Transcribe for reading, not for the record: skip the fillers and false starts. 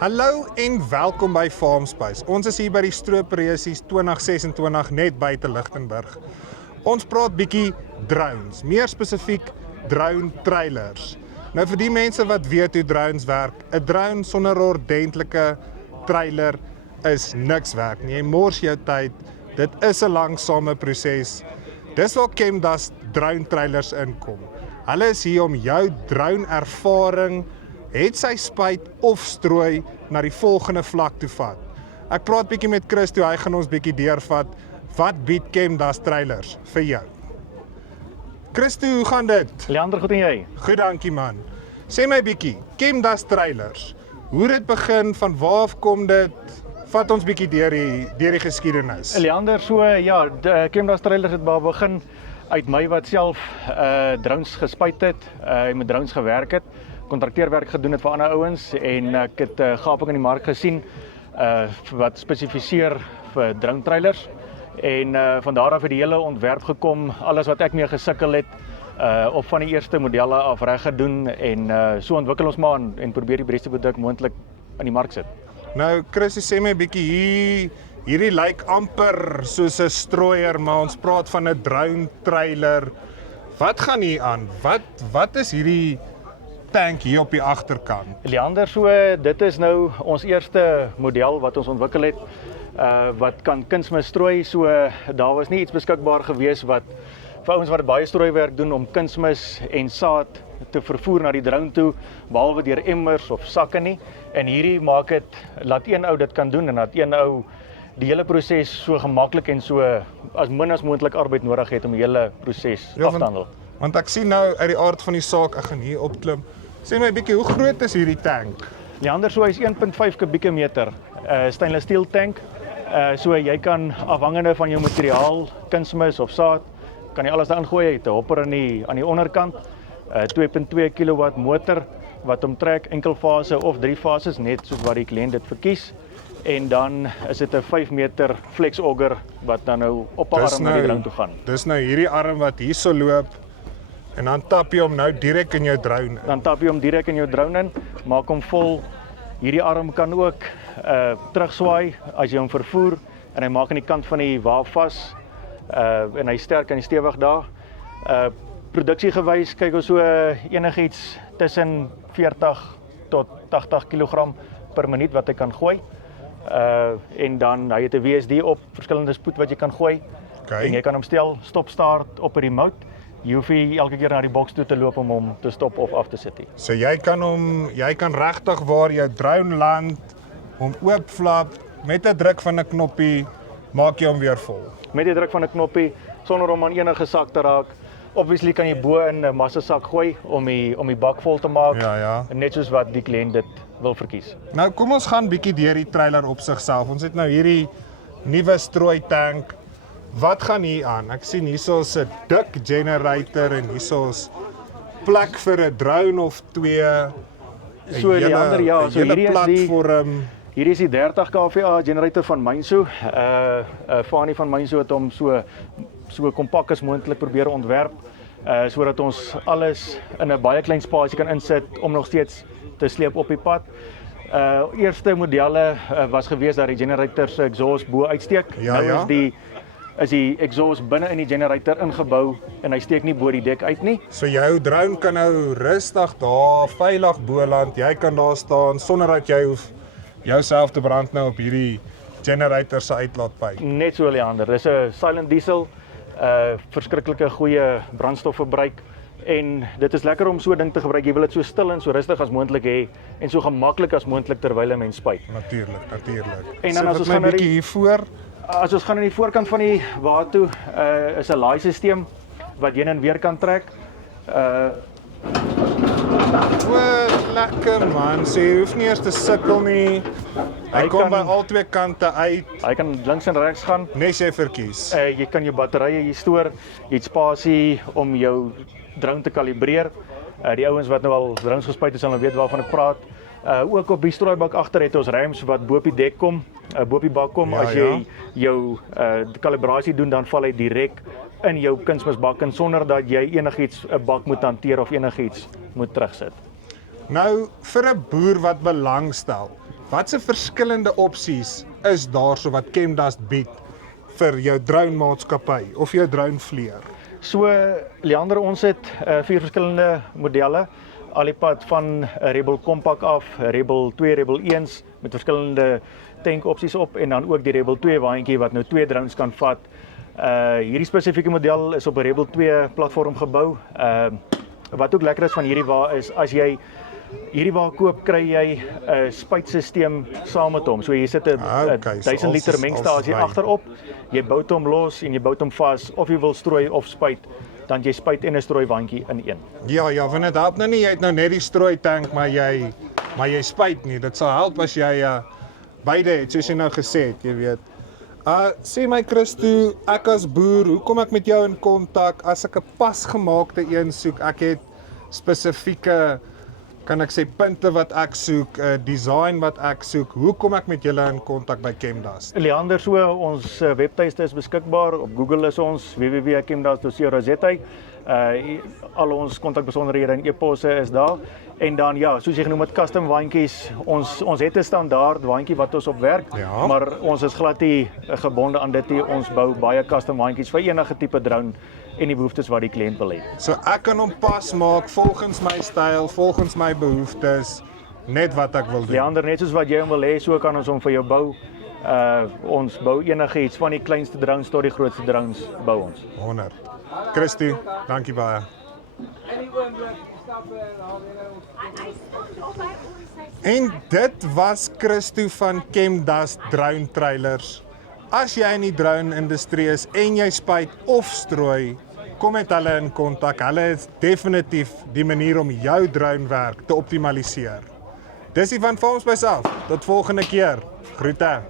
Hallo en welkom by Farmspace. Ons is hier by die Stroopreisies 2026 net buite Lichtenburg. Ons praat bietjie drones, meer spesifiek drone trailers. Nou vir die mense wat weet hoe drones werk, 'n drone sonder 'n ordentlike trailer is niks werk nie. Jy mors jou tyd. Dit is 'n langsame proses. Dis waar Chemdust drone trailers inkom. Hulle is hier om jou drone ervaring, het sy spuit of strooi na die volgende vlak toe vat. Ek praat bietjie met Christo, hy gaan ons bietjie deurvat. Wat bied Chemdust trailers vir jou? Christo, hoe gaan dit? Leander, goed en jy? Goed, dankie man. Sê my bietjie, Chemdust trailers, hoe dit begin, van waar af kom dit? Vat ons bietjie deur die geskiedenis. Leander, Chemdust trailers het begin uit my wat self drones gespuit het, met drones gewerk het, kontrakteerwerk gedoen het vir ander ouens en ek het gaping in die mark gesien wat spesifiseer vir drone trailers en van daar af het die hele ontwerp gekom, alles wat ek mee gesukkel het op van die eerste modelle af reg gedoen en so ontwikkel ons maar en probeer die beste produk moontlik in die mark sit. Nou Chris, sê my bietjie hierdie lyk amper soos 'n strooier, maar ons praat van 'n drone trailer. Wat gaan hier aan? Wat is hierdie tank hier op die agterkant? Leander, dit is nou ons eerste model wat ons ontwikkel het, wat kan kunsmis strooi, so daar was nie iets beskikbaar gewees wat vir ouens wat baie strooiwerk doen om kunsmis en saad te vervoer na die drone toe, behalwe deur emmers of sakke nie, en hierdie maak dit, laat een ou dit kan doen en laat een ou die hele proses so gemaklik en so as min as moontlik arbeid nodig het om die hele proses af te handel. Want ek sien nou uit die aard van die saak, ek gaan hier opklim. Sê my bietjie, hoe groot is hierdie tank? Leander, so hy is 1.5 kubieke meter, stainless steel tank, so jy kan afhangende van jou materiaal, kunsmis of saad, kan jy alles daarin gooi, jy het 'n hopper aan die onderkant, 2.2 kW motor wat hom trek, enkelfase of 3 fases, net soos wat die kliënt dit verkies. En dan is dit 'n 5 meter flex auger wat dan nou op 'n arm na die drone toe gaan. Dis nou hierdie arm wat hier so loop en dan tap jy hom nou direk in jou drone in. Dan tap jy hom direk in jou drone in, maak hom vol. Hierdie arm kan ook terugswaai as jy hom vervoer en hy maak aan die kant van die wa vas en hy sterk en hy stewig daar. Produksiegewys kyk ons so enigiets tussen 40 tot 80 kg per minuut wat hy kan gooi. En dan hy het 'n WSD op verskillende spoed wat jy kan gooi. Okay. En jy kan hom stel stop start op 'n remote. Jy hoef nie elke keer na die boks toe te loop om hom te stop of af te sit nie. So jy kan regtig waar jou drone land, hom oopflap met 'n druk van 'n knoppie, maak jy hom weer vol. Met die druk van 'n knoppie sonder om aan enige sak te raak. Obviously kan jy bo in 'n massasak gooi om die bak vol te maak. Ja. Net soos wat die kliënt dit wil verkies. Nou kom ons gaan bietjie deur die trailer op sigself. Ons het nou hierdie nuwe strooi tank. Wat gaan hier aan? Ek sien hierso's 'n dik generator en hierso's plek vir 'n drone of twee. So Leander, ja, so hierdie is platform. Hierdie is die 30 kVA generator van Mainso. Fani van Mainso het hom so kompak as moontlik probeer ontwerp, sodat ons alles in 'n baie klein spasie kan insit om nog steeds te sleep op die pad. Eerste modelle was gewees dat die generator se exhaust bo uitsteek. Nou is die exhaust binne in die generator ingebou en hy steek nie bo die dek uit nie. So jou drone kan nou rustig daar veilig bo land. Jy kan daar staan sonder dat jy hoef jouself te brand nou op hierdie generator se uitlaatpyp. Net so, Leander. Dis 'n silent diesel, verskriklike goeie brandstofverbruik en dit is lekker om so 'n ding te gebruik. Jy wil dit so stil en so rustig as moontlik hê en so gemaklik as moontlik terwyl 'n mens spuit. Natuurlik. En dan as ons gaan bietjie hier voor. As ons gaan aan die voorkant van die wa toe, is 'n laaistelsel wat heen en weer kan trek. Lekker man, so jy hoef nie eers te sukkel nie. Hy kom by al twee kante uit. Hy kan links en regs gaan. Net jy verkies. Jy kan jou batterye hier stoor, jy het spasie om jou drone te kalibreer. Die ouens wat nou al drones gespuit het sal nou weet waarvan ek praat. Ook op die strooibak agter het ons rams wat bo op die dek kom, bo op die bak kom. As jy jou kalibrasie doen, dan val hy direk in jou kunsmisbak in sonder dat jy enigiets 'n bak moet hanteer of enigiets moet terugsit. Nou vir 'n boer wat belangstel, Watse verskillende opsies is daar so wat Chemdust bied vir jou dronemaatskappy of jou dronevlieër? So Leander, ons het 4 verskillende modelle, al die pad van 'n Rebel Compact af, Rebel 2, Rebel 1s met verskillende tankopsies op en dan ook die Rebel 2 waantjie wat nou 2 drones kan vat. Hierdie spesifieke model is op 'n Rebel 2 platform gebou. Wat ook lekker is van hierdie wa is as jy hierdie wa koop, kry jy 'n spuitstelsel saam met hom. So jy sit 'n 1000 liter mengstasie agterop. Jy bou hom los en jy bou hom vas of jy wil strooi of spuit, dan jy spuit en 'n strooi waantjie in een. Ja, want dit help nou nie, jy het nou net die strooi tank, maar jy spuit nie. Dit sal help as jy beide het, soos jy nou gesê het, jy weet. Sê my Christo, ek as boer, hoe kom ek met jou in kontak as ek 'n pasgemaakte een soek? Ek het spesifieke, kan ek sê, punte wat ek soek, design wat ek soek. Hoe kom ek met julle in kontak by Chemdust? Leander, so ons webtuiste is beskikbaar. Op Google is ons www.chemdust.co.za. Al ons kontakbesonderhede en e-posse is daar. En dan ja, soos jy genoem het, custom waantjies. Ons het 'n standaard waantjie wat ons op werk, Ja. maar ons is glad nie gebonde aan dit nie. Ons bou baie custom waantjies vir enige tipe drone en die behoeftes wat die kliënt wil hê. So ek kan hom pas maak volgens my styl, volgens my behoeftes, net wat ek wil doen. Leander, net soos wat jy hom wil hê, so kan ons hom vir jou bou. Ons bou enigiets van die kleinste drones tot die grootste drones bou ons. 100. Christo, dankie baie. En dit was Christo van Chemdust Drone Trailers. As jy in die drone industrie is en jy spuit of strooi, kom met hulle in kontak. Hulle is definitief die manier om jou dronewerk te optimaliseer. Dis die van Farmspice af. Tot volgende keer. Groete.